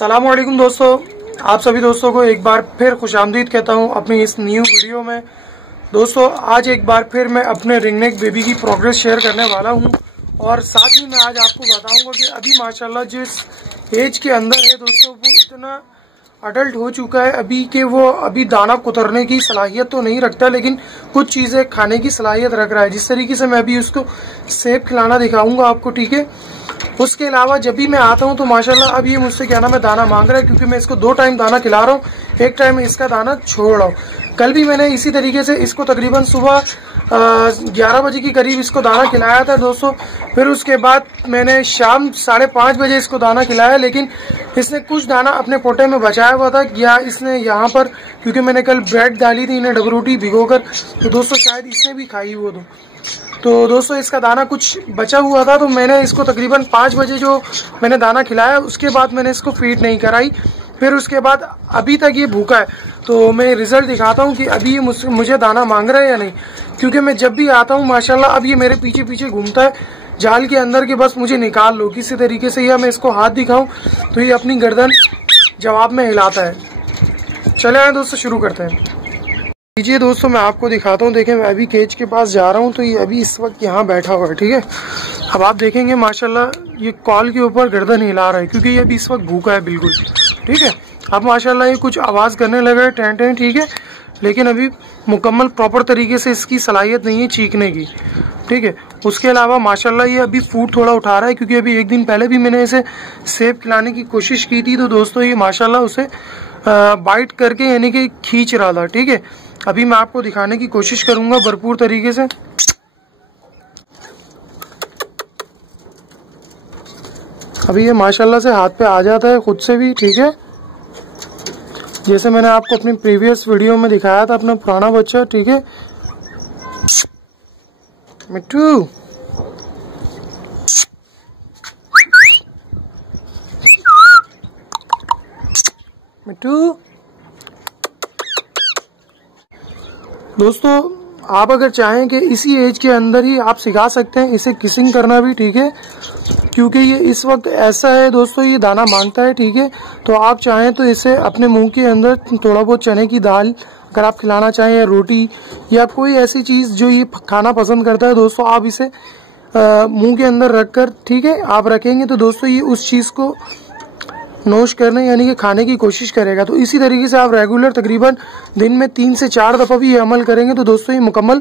अस्सलामुअलैकुम दोस्तों, आप सभी दोस्तों को एक बार फिर खुशामदीद कहता हूं अपनी इस न्यू वीडियो में। दोस्तों आज एक बार फिर मैं अपने रिंगनेक बेबी की प्रोग्रेस शेयर करने वाला हूं और साथ ही मैं आज आपको बताऊंगा कि अभी माशाल्लाह जिस एज के अंदर है दोस्तों वो इतना अडल्ट हो चुका है अभी कि वो अभी दाना कुतरने की सलाहियत तो नहीं रखता, लेकिन कुछ चीज़ें खाने की सलाहियत रख रहा है। जिस तरीके से मैं अभी उसको सेब खिलाना दिखाऊंगा आपको, ठीक है। उसके अलावा जब भी मैं आता हूं तो माशाल्लाह अब ये मुझसे क्या नाम है दाना मांग रहा है, क्योंकि मैं इसको 2 टाइम दाना खिला रहा हूँ, एक टाइम इसका दाना छोड़ रहा हूँ। कल भी मैंने इसी तरीके से इसको तकरीबन सुबह 11 बजे के करीब इसको दाना खिलाया था दोस्तों। फिर उसके बाद मैंने शाम 5:30 बजे इसको दाना खिलाया, लेकिन इसने कुछ दाना अपने पोटे में बचाया हुआ था या इसने यहाँ पर, क्योंकि मैंने कल ब्रेड डाली थी इन्हें डबल रोटी भिगोकर, तो दोस्तों शायद इसने भी खाई वो तो दोस्तों इसका दाना कुछ बचा हुआ था, तो मैंने इसको तकरीबन 5 बजे जो मैंने दाना खिलाया उसके बाद मैंने इसको फीड नहीं कराई। फिर उसके बाद अभी तक ये भूखा है, तो मैं रिजल्ट दिखाता हूँ कि अभी ये मुझे दाना मांग रहा है या नहीं। क्योंकि मैं जब भी आता हूँ माशाल्लाह अब ये मेरे पीछे पीछे घूमता है जाल के अंदर के, बस मुझे निकाल लो किसी तरीके से, या मैं इसको हाथ दिखाऊं तो ये अपनी गर्दन जवाब में हिलाता है। चले आए दोस्तों शुरू करते हैं। लीजिए दोस्तों मैं आपको दिखाता हूँ, देखें मैं अभी केज के पास जा रहा हूँ तो ये अभी इस वक्त यहाँ बैठा हुआ है, ठीक है। अब आप देखेंगे माशाल्लाह ये कॉल के ऊपर गर्दन हिला रहा है क्योंकि ये अभी इस वक्त भूखा है बिल्कुल, ठीक है। अब माशाल्लाह ये कुछ आवाज़ करने लगा है टें टें, ठीक है, लेकिन अभी मुकम्मल प्रॉपर तरीके से इसकी सलाहियत नहीं है चीखने की, ठीक है। उसके अलावा माशाल्लाह ये अभी फूड थोड़ा उठा रहा है, क्योंकि अभी एक दिन पहले भी मैंने इसे सेब खिलाने की कोशिश की थी, तो दोस्तों ये माशाल्लाह उसे बाइट करके यानी कि खींच रहा था, ठीक है। अभी मैं आपको दिखाने की कोशिश करूंगा भरपूर तरीके से। अभी ये माशाल्लाह से हाथ पे आ जाता है खुद से भी, ठीक है, जैसे मैंने आपको अपनी प्रीवियस वीडियो में दिखाया था अपना पुराना बच्चा, ठीक है। मिट्टू मिट्टू। दोस्तों आप अगर चाहें कि इसी एज के अंदर ही आप सिखा सकते हैं इसे किसिंग करना भी, ठीक है, क्योंकि ये इस वक्त ऐसा है दोस्तों ये दाना मांगता है, ठीक है। तो आप चाहें तो इसे अपने मुंह के अंदर थोड़ा बहुत चने की दाल अगर आप खिलाना चाहें या रोटी या कोई ऐसी चीज़ जो ये खाना पसंद करता है दोस्तों, आप इसे मुंह के अंदर रख कर, ठीक है, आप रखेंगे तो दोस्तों ये उस चीज़ को नोश करने यानी कि खाने की कोशिश करेगा। तो इसी तरीके से आप रेगुलर तकरीबन दिन में 3 से 4 दफ़ा भी ये अमल करेंगे तो दोस्तों ये मुकम्मल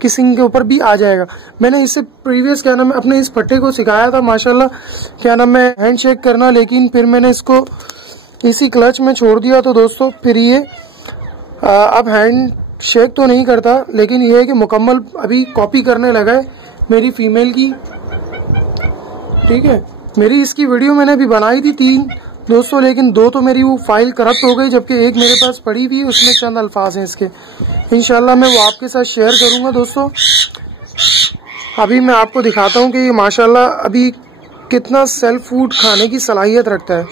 किसिंग के ऊपर भी आ जाएगा। मैंने इससे प्रीवियस क्या नाम है अपने इस पट्टे को सिखाया था माशाल्लाह क्या नाम है हैंड शेक करना, लेकिन फिर मैंने इसको इसी क्लच में छोड़ दिया, तो दोस्तों फिर ये अब हैंड शेक तो नहीं करता, लेकिन ये है कि मुकम्मल अभी कॉपी करने लगा है मेरी फीमेल की, ठीक है। मेरी इसकी वीडियो मैंने अभी बनाई थी 3 दोस्तों, लेकिन 2 तो मेरी वो फाइल करप्ट हो गई, जबकि एक मेरे पास पड़ी हुई है, उसमें चंद अल्फाज हैं इसके, इंशाल्लाह मैं वो आपके साथ शेयर करूंगा दोस्तों। अभी मैं आपको दिखाता हूं कि ये माशाल्लाह अभी कितना सेल्फ फूड खाने की सलाहियत रखता है,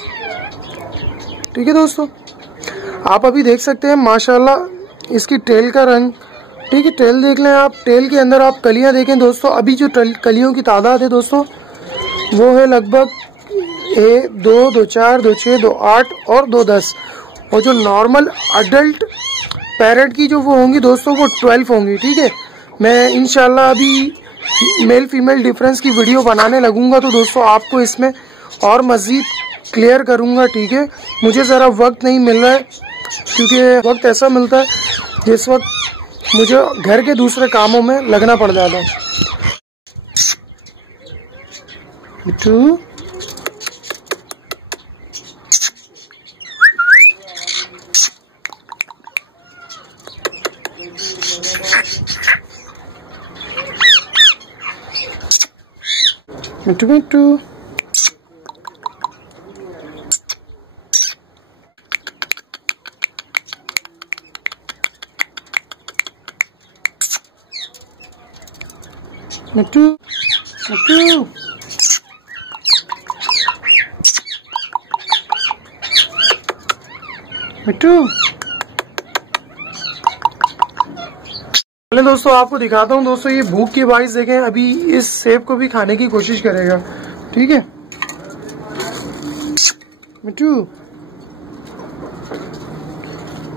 ठीक है दोस्तों। आप अभी देख सकते हैं माशाल्लाह इसकी टेल का रंग, ठीक है, टेल देख लें आप, टेल के अंदर आप कलियां देखें दोस्तों। अभी जो कलियों की तादाद है दोस्तों वो है लगभग 1 2 2 4 2 6 2 8 और 2 10, और जो नॉर्मल अडल्ट पैरेट की जो वो होंगी दोस्तों वो 12 होंगी, ठीक है। मैं इंशाल्लाह अभी मेल फीमेल डिफरेंस की वीडियो बनाने लगूंगा, तो दोस्तों आपको इसमें और मज़ीद क्लियर करूंगा, ठीक है। मुझे ज़रा वक्त नहीं मिल रहा है, क्योंकि वक्त ऐसा मिलता है जिस वक्त मुझे घर के दूसरे कामों में लगना पड़ जाता है। मिट्टू मिट्टू मिट्टू मिट्टू मिट्टू मिट्टू। चलिए दोस्तों आपको दिखाता हूँ दोस्तों, ये भूख की बाइस देखें अभी इस सेब को भी खाने की कोशिश करेगा, ठीक है। मिट्टू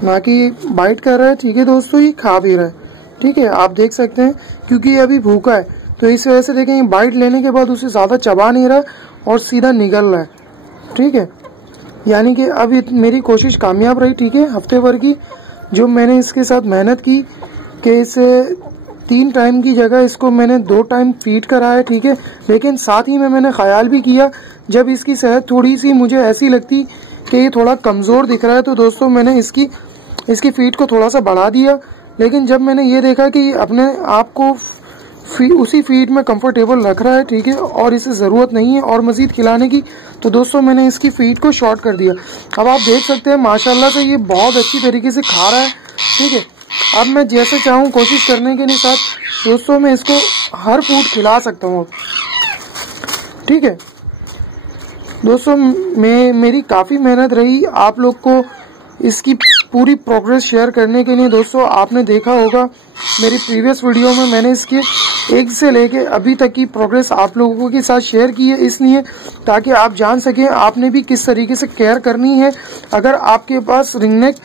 ना कि बाइट कर रहा है। ठीक है दोस्तों, ये खा भी रहा है। ठीक है, आप देख सकते हैं क्योंकि ये अभी भूखा है, तो इस वजह से देखेंगे बाइट लेने के बाद उसे ज़्यादा चबा नहीं रहा और सीधा निगल रहा है। ठीक है, यानी कि अब मेरी कोशिश कामयाब रही। ठीक है, हफ्ते भर की जो मैंने इसके साथ मेहनत की कि इसे 3 टाइम की जगह इसको मैंने 2 टाइम फीड करा है। ठीक है, लेकिन साथ ही में मैंने ख्याल भी किया, जब इसकी सेहत थोड़ी सी मुझे ऐसी लगती कि ये थोड़ा कमज़ोर दिख रहा है, तो दोस्तों मैंने इसकी फीड को थोड़ा सा बढ़ा दिया। लेकिन जब मैंने ये देखा कि अपने आप को उसी फीड में कंफर्टेबल रख रहा है, ठीक है, और इसे ज़रूरत नहीं है और मज़ीद खिलाने की, तो दोस्तों मैंने इसकी फीड को शॉर्ट कर दिया। अब आप देख सकते हैं माशाल्लाह से ये बहुत अच्छी तरीके से खा रहा है। ठीक है, अब मैं जैसे चाहूँ कोशिश करने के साथ दोस्तों मैं इसको हर फूड खिला सकता हूँ। ठीक है दोस्तों, मेरी काफ़ी मेहनत रही आप लोग को इसकी पूरी प्रोग्रेस शेयर करने के लिए। दोस्तों आपने देखा होगा मेरी प्रीवियस वीडियो में मैंने इसके एग से लेके अभी तक की प्रोग्रेस आप लोगों के साथ शेयर की है, इसलिए ताकि आप जान सकें आपने भी किस तरीके से केयर करनी है। अगर आपके पास रिंगनेक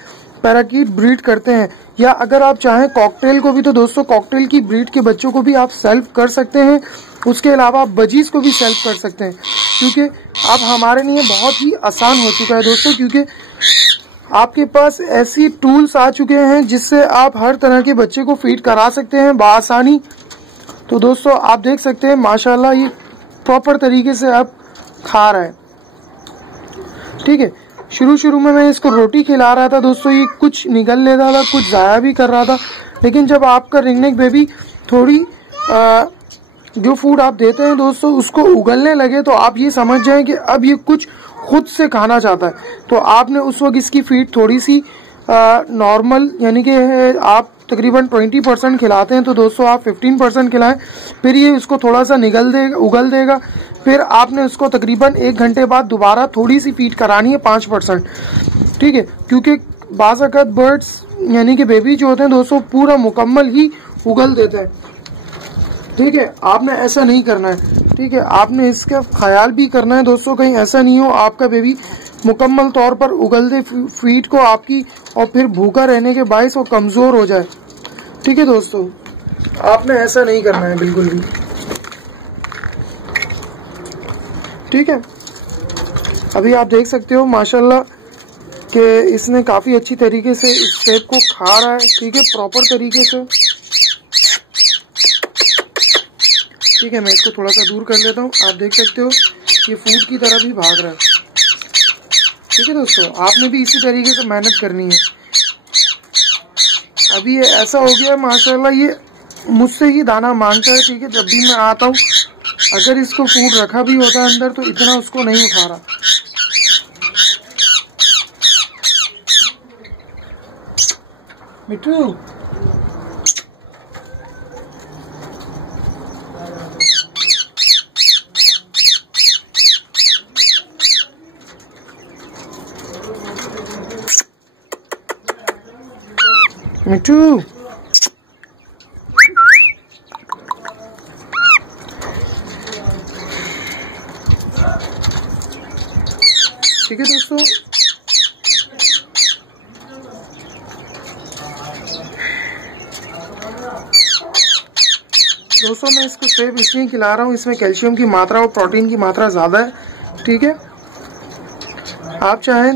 पैराकीट ब्रीड करते हैं या अगर आप चाहें कॉकटेल को भी, तो दोस्तों कॉकटेल की ब्रीड के बच्चों को भी आप सेल्फ कर सकते हैं। उसके अलावा आप बजीज को भी सेल्फ कर सकते हैं, क्योंकि अब हमारे लिए बहुत ही आसान हो चुका है दोस्तों, क्योंकि आपके पास ऐसी टूल्स आ चुके हैं जिससे आप हर तरह के बच्चे को फीड करा सकते हैं बआसानी। तो दोस्तों आप देख सकते हैं माशाल्लाह ये प्रॉपर तरीके से अब खा रहा है। ठीक है, शुरू में मैं इसको रोटी खिला रहा था दोस्तों, ये कुछ निगल लेता था, कुछ ज़ाया भी कर रहा था। लेकिन जब आपका रिंगनेक बेबी थोड़ी जो फूड आप देते हैं दोस्तों उसको उगलने लगे, तो आप ये समझ जाएं कि अब ये कुछ खुद से खाना चाहता है। तो आपने उस वक्त इसकी फीड थोड़ी सी नॉर्मल, यानी कि आप तकरीबन 20% खिलाते हैं, तो दोस्तों आप 15% खिलाएं, फिर ये उसको थोड़ा सा उगल देगा। फिर आपने उसको तकरीबन 1 घंटे बाद दोबारा थोड़ी सी फीड करानी है 5%। ठीक है, क्योंकि बाज़ अक़त बर्ड्स यानी कि बेबी जो होते हैं दोस्तों पूरा मुकम्मल ही उगल देते हैं। ठीक है, आपने ऐसा नहीं करना है। ठीक है, आपने इसका ख्याल भी करना है दोस्तों, कहीं ऐसा नहीं हो आपका बेबी मुकम्मल तौर पर उगल दे फीड को आपकी और फिर भूखा रहने के बायस वो कमज़ोर हो जाए। ठीक है दोस्तों, आपने ऐसा नहीं करना है बिल्कुल भी। ठीक है, अभी आप देख सकते हो माशाल्लाह कि इसने काफ़ी अच्छी तरीके से इस सेब को खा रहा है। ठीक है, प्रॉपर तरीके से। ठीक है, मैं इसको थोड़ा सा दूर कर लेता हूँ। आप देख सकते हो ये फूड की तरफ ही भाग रहा है। ठीक है दोस्तों, आपने भी इसी तरीके से मेहनत करनी है। अभी ये ऐसा हो गया माशाल्लाह, ये मुझसे ही दाना मांगता है। ठीक है, जब भी मैं आता हूँ, अगर इसको फूड रखा भी होता है अंदर तो इतना उसको नहीं उठा रहा। मिट्टू मिट्टू ठीक है दोस्तों मैं इसको सेब इसलिए खिला रहा हूँ, इसमें कैल्शियम की मात्रा और प्रोटीन की मात्रा ज़्यादा है। ठीक है, आप चाहें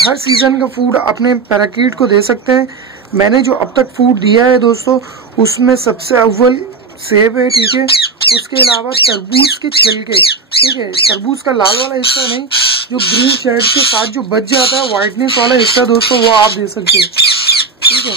हर सीज़न का फूड अपने पैराकीट को दे सकते हैं। मैंने जो अब तक फूड दिया है दोस्तों उसमें सबसे अव्वल सेब है। ठीक है, उसके अलावा तरबूज के छिलके। ठीक है, तरबूज का लाल वाला हिस्सा नहीं, जो ग्रीन शेड के साथ जो बच जाता है वाइटनेस वाला हिस्सा दोस्तों, वो आप दे सकते हैं। ठीक है,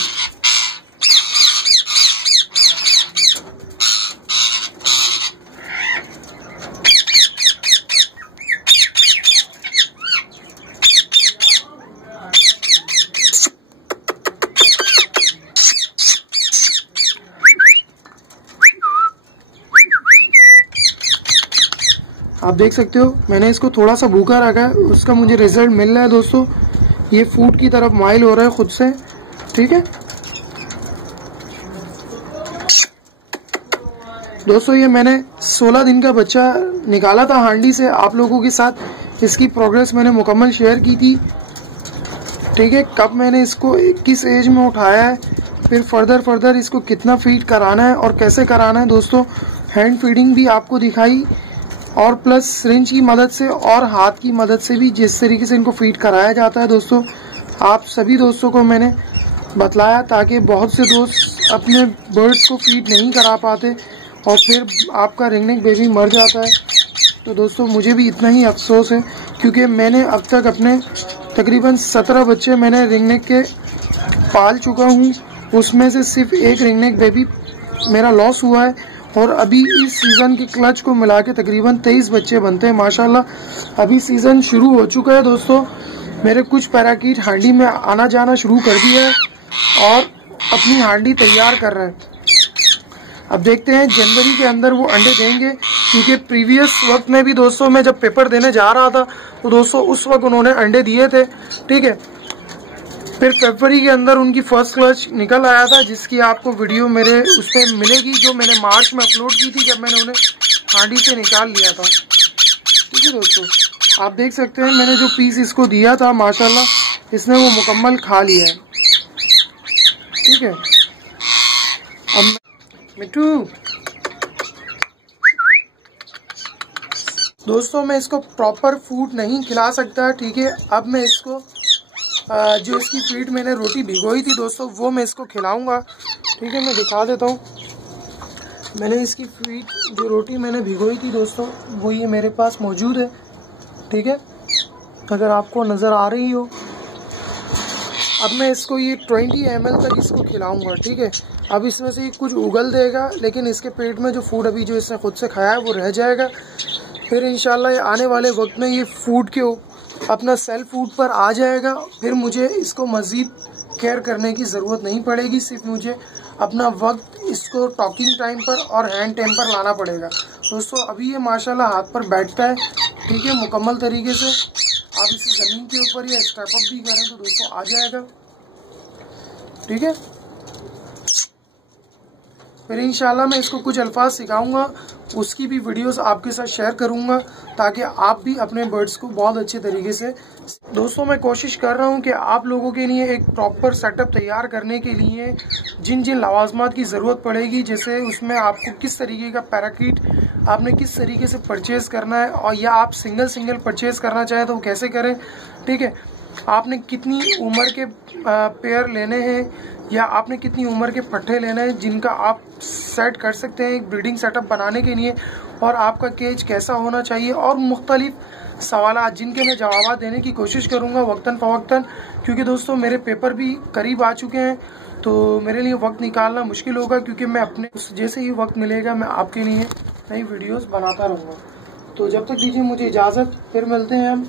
आप देख सकते हो मैंने इसको थोड़ा सा भूखा रखा है, उसका मुझे रिजल्ट मिल रहा है दोस्तों। ये फूड की तरफ माइल हो रहा है खुद से। ठीक है दोस्तों, ये मैंने 16 दिन का बच्चा निकाला था हांडी से, आप लोगों के साथ इसकी प्रोग्रेस मैंने मुकम्मल शेयर की थी। ठीक है। कब मैंने इसको किस एज में उठाया है, फिर फर्दर इसको कितना फीड कराना है और कैसे कराना है दोस्तों, हैंड फीडिंग भी आपको दिखाई, और प्लस सिरिंज की मदद से और हाथ की मदद से भी जिस तरीके से इनको फीड कराया जाता है दोस्तों, आप सभी दोस्तों को मैंने बतलाया, ताकि बहुत से दोस्त अपने बर्ड्स को फीड नहीं करा पाते और फिर आपका रिंगनेक बेबी मर जाता है। तो दोस्तों मुझे भी इतना ही अफसोस है, क्योंकि मैंने अब तक अपने तकरीबन 17 बच्चे मैंने रिंगनेक के पाल चुका हूँ, उसमें से सिर्फ एक रिंगनेक बेबी मेरा लॉस हुआ है, और अभी इस सीज़न के क्लच को मिला के तकरीबन 23 बच्चे बनते हैं माशाल्लाह। अभी सीज़न शुरू हो चुका है दोस्तों, मेरे कुछ पैराकीट हांडी में आना जाना शुरू कर दिया है और अपनी हांडी तैयार कर रहे हैं। अब देखते हैं जनवरी के अंदर वो अंडे देंगे, क्योंकि प्रीवियस वक्त में भी दोस्तों मैं जब पेपर देने जा रहा था तो दोस्तों उस वक्त उन्होंने अंडे दिए थे, ठीक है। फिर फरवरी के अंदर उनकी फर्स्ट क्लच निकल आया था, जिसकी आपको वीडियो मेरे उस पर मिलेगी, जो मैंने मार्च में अपलोड की थी जब मैंने उन्हें हांडी से निकाल लिया था, ठीक है दोस्तों। आप देख सकते हैं मैंने जो पीस इसको दिया था माशाल्लाह इसने वो मुकम्मल खा लिया है, ठीक है। अब मिट्टू दोस्तों मैं इसको प्रॉपर फूड नहीं खिला सकता, ठीक है। अब मैं इसको जो इसकी फीड मैंने रोटी भिगोई थी दोस्तों वो मैं इसको खिलाऊंगा, ठीक है। मैं दिखा देता हूँ, मैंने इसकी फीड जो रोटी मैंने भिगोई थी दोस्तों वो ये मेरे पास मौजूद है, ठीक है, अगर आपको नज़र आ रही हो। अब मैं इसको ये 20 ml तक इसको खिलाऊंगा, ठीक है। अब इसमें से कुछ उगल देगा, लेकिन इसके पेट में जो फूड अभी जो इसने खुद से खाया है वो रह जाएगा। फिर इंशाल्लाह आने वाले वक्त में ये फूड के अपना सेल्फ फूड पर आ जाएगा, फिर मुझे इसको मज़ीद केयर करने की ज़रूरत नहीं पड़ेगी, सिर्फ मुझे अपना वक्त इसको टॉकिंग टाइम पर और हैंड टाइम पर लाना पड़ेगा दोस्तों। अभी ये माशाल्लाह हाथ पर बैठता है, ठीक है, मुकम्मल तरीके से। आप इसे ज़मीन के ऊपर या स्टेप अप भी करें तो दोस्तों आ जाएगा, ठीक है। फिर इंशाल्लाह मैं इसको कुछ अल्फाज सिखाऊंगा, उसकी भी वीडियोस आपके साथ शेयर करूंगा, ताकि आप भी अपने बर्ड्स को बहुत अच्छे तरीके से। दोस्तों मैं कोशिश कर रहा हूं कि आप लोगों के लिए एक प्रॉपर सेटअप तैयार करने के लिए जिन जिन लवाजमात की ज़रूरत पड़ेगी, जैसे उसमें आपको किस तरीके का पैराकीट आपने किस तरीके से परचेज़ करना है, और या आप सिंगल परचेज़ करना चाहें तो कैसे करें, ठीक है। आपने कितनी उम्र के पेयर लेने हैं, या आपने कितनी उम्र के पट्टे लेने हैं जिनका आप सेट कर सकते हैं एक ब्रीडिंग सेटअप बनाने के लिए, और आपका केज कैसा होना चाहिए, और मुख्तलिफ सवाल जिनके मैं जवाब देने की कोशिश करूंगा वक्तन फ़वक्तन, क्योंकि दोस्तों मेरे पेपर भी करीब आ चुके हैं, तो मेरे लिए वक्त निकालना मुश्किल होगा, क्योंकि मैं अपने जैसे ही वक्त मिलेगा मैं आपके लिए नई वीडियोस बनाता रहूँगा। तो जब तक दीजिए मुझे इजाज़त, फिर मिलते हैं हम